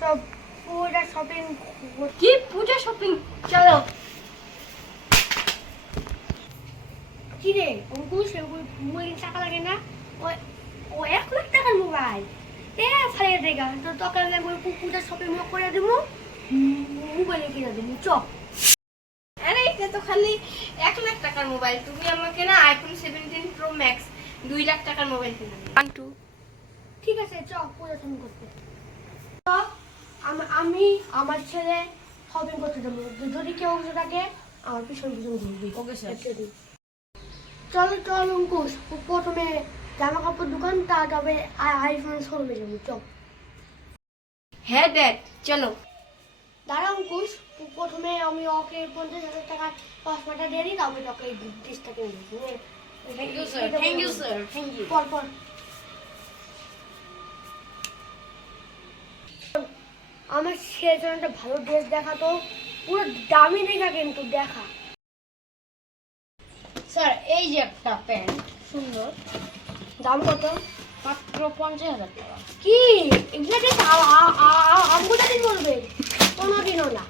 তো পুরোটা শপিং কি পূজা শপিং চলো। কি রে অঙ্কুশ মোবাইল টাকা লাগে না? ও এক লাখ টাকার মোবাইল। এ ফাইয়ে দেখা তো তোকে লাগবে পুরোটা শপিং করে দেবো। মোবাইলে কিনে দেবো। চ। আরে এটা তো খালি এক লাখ টাকার মোবাইল। তুমি আমাকে না আইফোন সেভেন্টিন প্রো ম্যাক্স দুই লাখ টাকার মোবাইল কিনে দিবে। ঠিক আছে চ পুরো শপিং করতে। আম- আমি আমার ছেলে শপিং করতে দেবো যদি কেউ থাকে আমার পিছন পিছন ঘুরবি। Okay sir. চল চল অঙ্কুশ। প্রথমে জামা কাপড় দোকান তারপরে আইফোন শোরুমে যাব। চল। হ্যাঁ দ্যাট চলো। দাঁড়া অঙ্কুশ। প্রথমে আমি ওকে পঞ্চাশ হাজার টাকা চশমাটা দিয়ে দিই তারপরে এই ডিসটা কিনে দিচ্ছি thank you sir thank you sir thank you পর পর। আমার জন্য একটা ভালো ড্রেস দেখাতো পুরো দামি দেখা কিন্তু দেখা। স্যার এই যে একটা প্যান্ট সুন্দর। দাম কত? মাত্র পঞ্চাশ হাজার টাকা। কি? এগুলো আমগুলো দিন বলবে? কোনোদিনও না।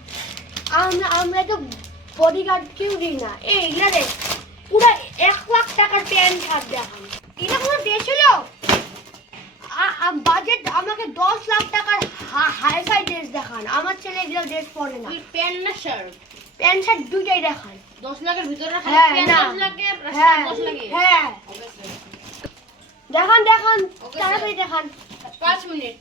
আমরা আমরা তো বডিগার্ড কেউ দিই না। এই এগুলো রে পুরো এক লাখ টাকার প্যান্ট শার্ট দেখান। এটা কোনো হলো? বাজেট আমাকে দশ লাখ টাকার হাইফাই ড্রেস দেখান। আমার ছেলে এগুলো ড্রেস পরে না। প্যান্ট না শার্ট প্যান্ট শার্ট দুইটাই দেখান। দশ লাখের ভিতরে হ্যাঁ, হ্যাঁ হ্যাঁ। দেখান দেখান। তাড়াতাড়ি দেখান। পাঁচ মিনিট।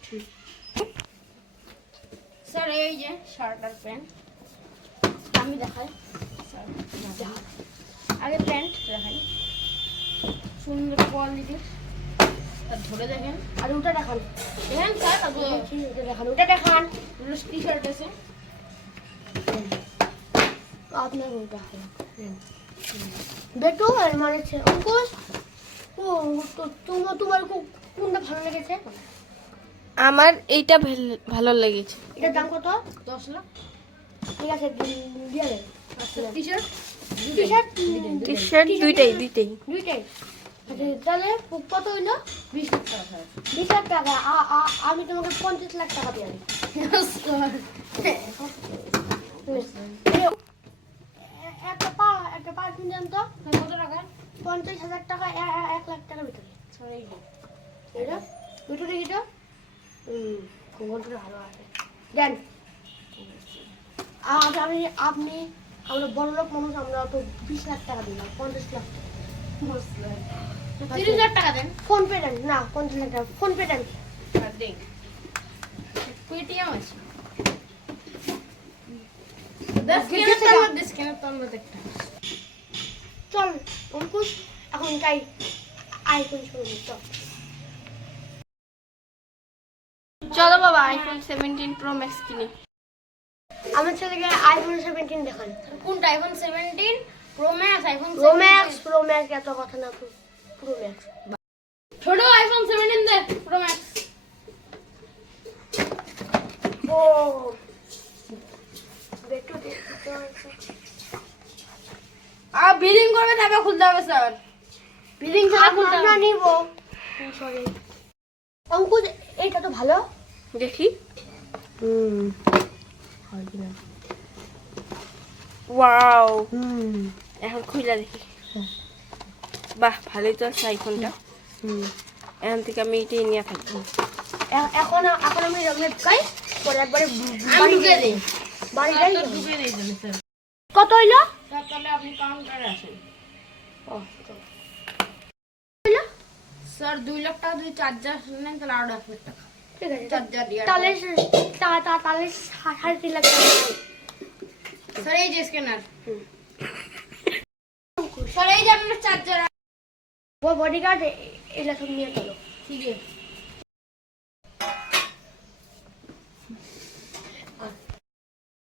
স্যার এই যে শার্ট আর প্যান্ট আমি দেখাই। আগে প্যান্ট দেখাই। সুন্দর কোয়ালিটি আর ধরে দেখেন। আর ওটা দেখান। দেখেন স্যার ওটা দেখান ওটা দেখান। টি শার্ট আছে। আপনার ওটা বেটু আর মানে অঙ্কুশ। ও তোমার তোমার কোনটা ভালো লেগেছে? আমার এইটা ভালো লেগেছে। এটার দাম কত? দশ লাখ। ঠিক আছে T shirt T shirt T shirt দুইটাই দুইটাই। দুইটাই। তাহলে কত হইল? বিশ লাখ টাকা বিশ লাখ টাকা? আমি তোমাকে পঞ্চাশ লাখ টাকা দিয়ে একটা পা একটা দেন তো। কত টাকা? পঞ্চাশ হাজার টাকা এক লাখ টাকার ভিতরে। এটা হুম ভালো আছে। দেন। আমি আপনি আমরা বড় লোক মানুষ আমরা তো বিশ লাখ টাকা দিলাম পঞ্চাশ লাখ তিরিশ হাজার টাকা দেন। ফোন পে দেন। না পঞ্চাশ লাখ টাকা ফোন পে দেন। পেটিএম আছে। চল অঙ্কুশ এখন তাই আইফোন শুরু চল। চলো বাবা আইফোন সেভেন্টিন প্রো ম্যাক্স কিনি। আমার ছেলেকে আইফোন সেভেন্টিন দেখান। কোনটা? IPhone seventeen pro max iPhone pro max pro max এত কথা না প্রো ম্যাক্স ছোট আইফোন দে প্রো ম্যাক্স ও। বেটু দেখতে আর বিলিং করবে খুলতে হবে স্যার বিলিং ছাড়া খুলতে নিব। সরি অঙ্কুশ এইটা তো ভালো। দেখি। হুম। হয় কিনা। ওয়াও এখন খুইলা দেখি। বাহ ভালোই তো আছে আইফোনটা এখন থেকে আমি এটাই নিয়ে থাকব এখন এখন আমি রঙের খাই পরে একবারে আমি ঢুকে দিই। বাড়ি স্যার। কত হইল? স্যার তাহলে আপনি কাউন্টারে আসেন। ও স্যার দুই লাখ টাকা যদি চার্জার নেন তাহলে আরও এক লাখ টাকা। ঠিক আছে। চার্জার দিয়ে তাহলে তাহলে সাড়ে তিন লাখ টাকা। স্যার এই যে স্ক্যানার। স্যার এই যে আপনার চার্জার ও বডিগার্ড সব নিয়ে চলো ঠিক আছে